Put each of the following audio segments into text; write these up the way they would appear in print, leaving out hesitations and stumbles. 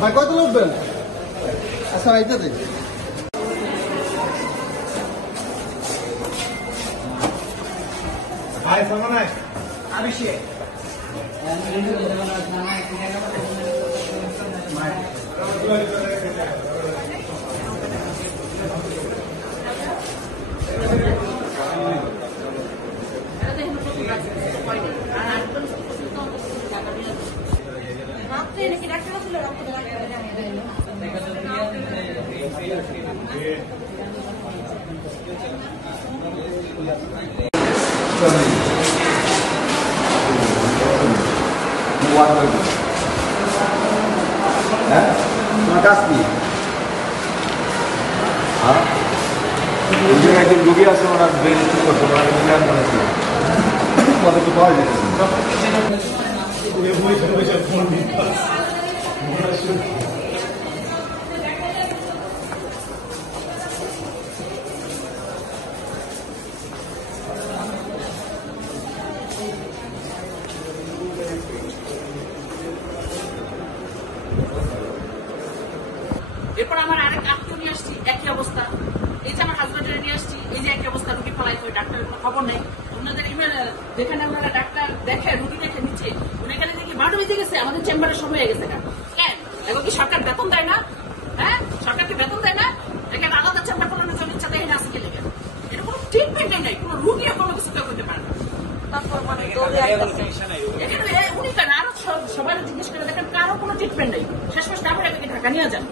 ভাই কত লোকবেন? আচ্ছা এইটাতে ভাই সামনে নাই আবিষে তোমার কাজ কি? একজন রোগী আছে ওনার ব্রেন ঠিক করতে পারে কত পাওয়া যেতেছে এরপর আমার আরেক আত্মীয় নিয়ে আসছি, একই অবস্থা। এই যে আমার হাজবেন্ডের নিয়ে আসছি, এই যে একই অবস্থা, রুগী ফলাই করে ডাক্তারের কোনো খবর নেই। ওনাদের ইমেল যেখানে ওনারা ডাক্তার দেখে, রুগী দেখে নিচ্ছে, ওখানে দেখি 12টা বেজে গেছে, আমাদের চেম্বারের সময় হয়ে গেছে। কেন এখন কি সরকার বেতন দেয় না? হ্যাঁ, সরকারকে বেতন দেয় না? এখানে আলাদা চেম্বার কোনো জন্য ইচ্ছা দেয় না, আসতে লেগে এটা কোনো ট্রিটমেন্টই নেই, কোনো রুগীও কোনো কিছু কেউ করতে পারে না। তারপর মানে এখানে উনি কেন আরো সবাই জিজ্ঞেস করে দেখেন, কারো কোনো ট্রিটমেন্ট নেই। শেষমেশ না করে এটাকে ঢাকা নিয়ে যান।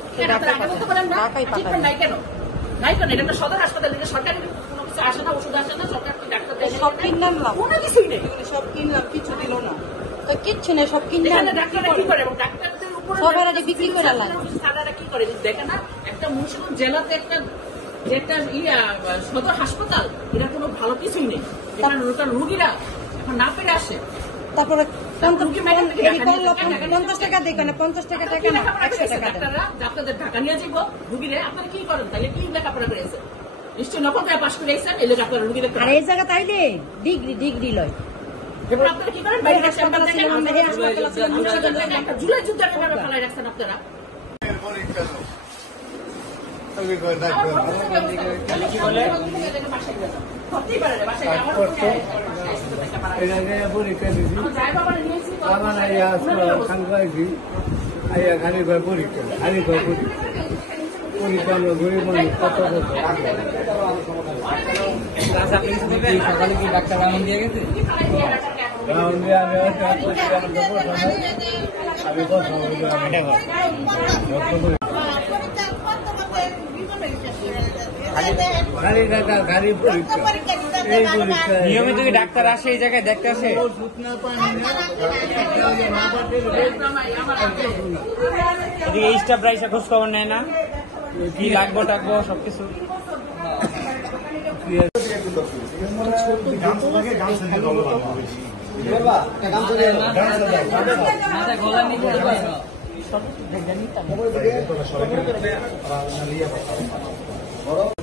আগে বলতে পারেন না ট্রিটমেন্ট নাই কেন? নাই কেন? এটা সদর হাসপাতাল থেকে সরকারি কোনো কিছু আসে না, ওষুধ আসে না, সরকার ডাক্তার সব কিনলাম, কোনো কিছুই নেই। সব কিনলাম, কিছু দিল না, তো কিচ্ছু নেই, সব কিনলাম। ডাক্তাররা কি করে এবং ডাক্তারদের উপরে সবার বিক্রি করে সারারা কি করে দেখে না? একটা মুন্সিগঞ্জ জেলাতে একটা যেটা সদর হাসপাতাল, এটা কোনো ভালো কিছুই নেই। রুগীরা এখন না পেরে আসে। তারপরে 50 টাকা দেখবে না, 50 টাকা টাকা না, 100 টাকা ডাক্তারদের ঢাকা নিয়ে যাবো রুগীরে। আপনারা কি করেন? তাহলে কি লেখাপড়া করেছে? নিশ্চয়ই নকল করে পাশ করে এসেছেন, এলে আপনারা রুগীদের। আর এই জায়গা তাইলে ডিগ্রি লয়। আপনারা কি করেন? বাইরে জুলাই যুদ্ধের ফেলাই রাখছেন আপনারা। সকালে কি ডাক্তার রাউন্ড দিয়ে গেছে? নিয়মিত কি ডাক্তার আসে এই জায়গায় দেখতে আসে? এই স্টাফ রাইসা খোঁজ খবর নেয় না? কি লাগবো টাকবো সবকিছু? গলা